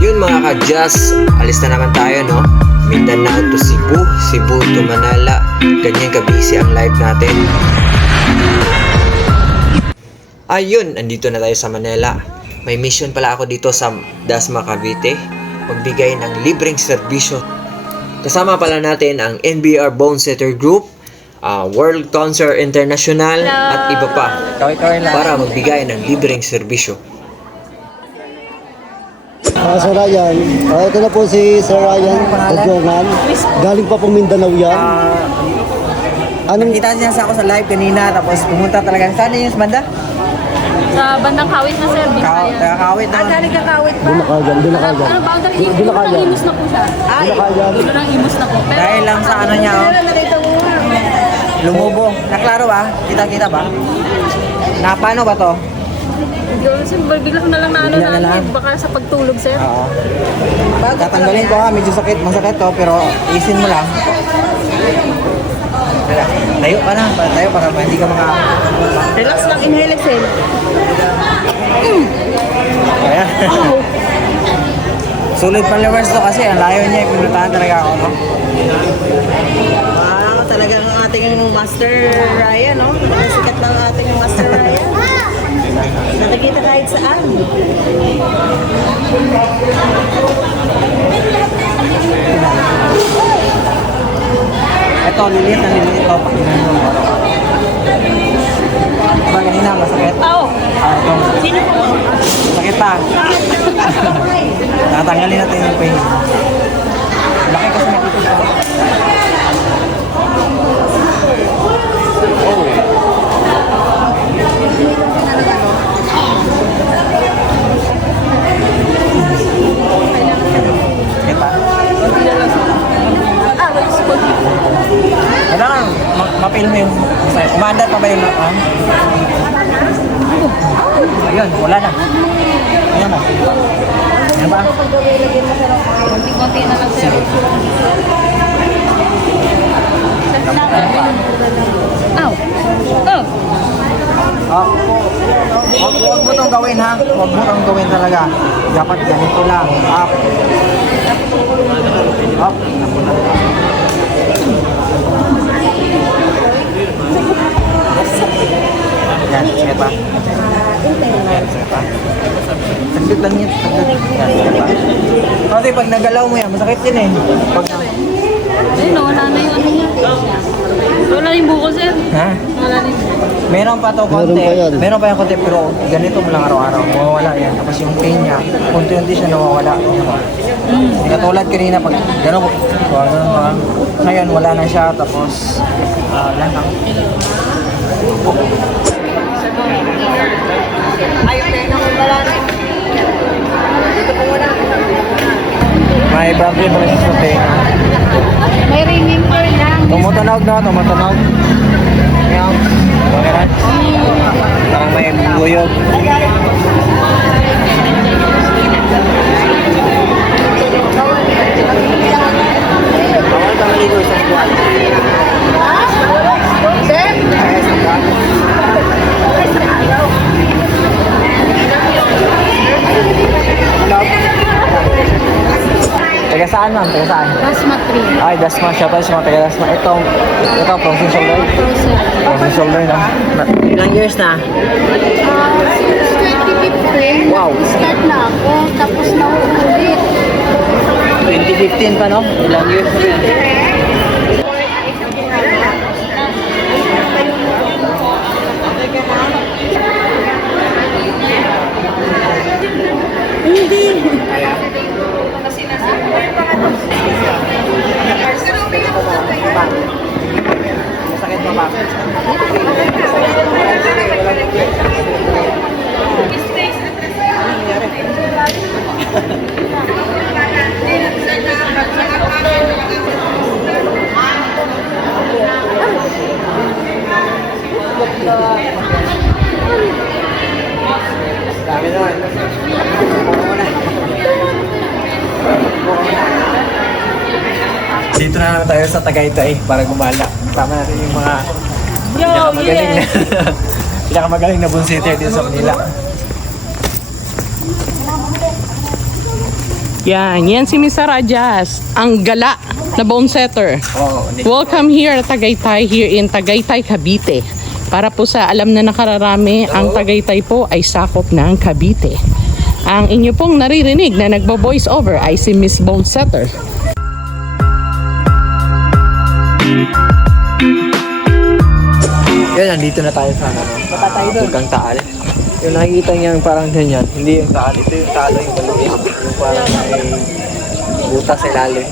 Yun mga ka-Jazz, alis na naman tayo no. Mindanao to Cebu, Cebu to Manala. Ganyan ka-busy ang live natin. Ayun, andito na tayo sa Manila. May mission pala ako dito sa Dasma Cavite. Magbigay ng libreng serbisyo. Kasama pala natin ang NBR Bonesetter Group, World Concert International at iba pa para magbigay ng libreng serbisyo. Sir Ryan, ito na po si Sir Ryan Ogongan. Galing pa pong Mindanao yan. Nakita niya sa ako sa live kanina, tapos pumunta talaga. Saan yung banda? Sa bandang Kawit na sir, Bisaya. Taga-Kawit na. Galing ka Kawit pa? Doon na kagyan, doon na kagyan. Ano boundary? Doon na kagyan. Imus na po siya. Doon na kagyan. Dulo ng imus na po. Pero, Dahil lang sa ano niya, oh. Lumubo. Naklaro ba? Kita-kita ba? Na paano ba to? siyempre, bigla ko na lang na ano Bigla na lang. baka sa pagtulog sir. Oo. Tatanggalin ko ha, medyo sakit, masakit to, pero isin mo lang. Tayo pa na, tayo para hindi ka maka... Relax lang, inhale, exhale. Ayan. Sulit followers to kasi, ang layo niya, pinuntahan talaga ako, no? Talagang ang ating Master Ryan, no? Sikat lang ang ating Master Ryan. Nakikita kahit saan. Ito, liliit na liliit to. Diba kanina, masakit? Oo. Ito. Sino po? Masakit pa. Tatanggalin natin yung pain. Laki kasi nakikita siya. Kailangan mapil mo yung umaandar pa ba yung ayun, wala na. Ayan ba? Ayan ba? Konti-konti na lang sir. Ow. Oh. Huwag mo itong gawin ha. Huwag mo itong gawin talaga. Dapat ganito lang. Up. Up. Yan, sige pa. Sige pa. Saglit lang yan. Saglit. Yan, sige pa. Kasi pag nagalaw mo yan, masakit din eh. Pag... Ayun, wala na yung ano niya. Wala yung buko sir. Ha? Wala na yung buko. Meron pa to konti. Meron pa yan. Meron pa yung konti pero ganito mo lang araw-araw. Mawawala yan. Tapos yung pain niya, konti-unti siya nawawala. Hindi katulad kanina pag gano'n ko. Ngayon wala na siya. Tapos wala na. Ayun na yung wala na. Dito po muna. May problem pa rin sa tenga. May ringing bird lang. Tumutunog na, tumutunog. Ngayon, pangiran. Parang may guyog. Bawal ka maligo sa buwan. Ay, sa buwan. Hello? Taga saan ma'am? Taga saan? Dasma 3. Ay, Dasma siya pa siya. Taga Dasma. Ito, frozen shoulder. Frozen shoulder na. Ilang years na? 2015. Wow. Start na ako. Tapos na ulit. 2015 pa no? Ilang years na yan? Hindi. Kaya? Masakit pa ba? Dami naman. Dito na naman tayo sa Tagaytay para gumala. Tama natin yung mga pinakamagaling na pinakamagaling na bunsiter dito sa Manila. Yan si Mr. Rajas, ang gala na bone setter. Welcome here at Tagaytay, here in Tagaytay, Cavite. Para po sa alam na nakararami, ang Tagaytay po ay sakop ng Cavite. Ang inyo pong naririnig na nagbo-voice over ay si Miss Bone Setter. Yan, nandito na tayo sa Bulkang Taal. Yung nakikita niya yung parang ganyan, hindi yung Taal. Ito yung Taal, yung maliit. Yung parang may butas sa ilalim.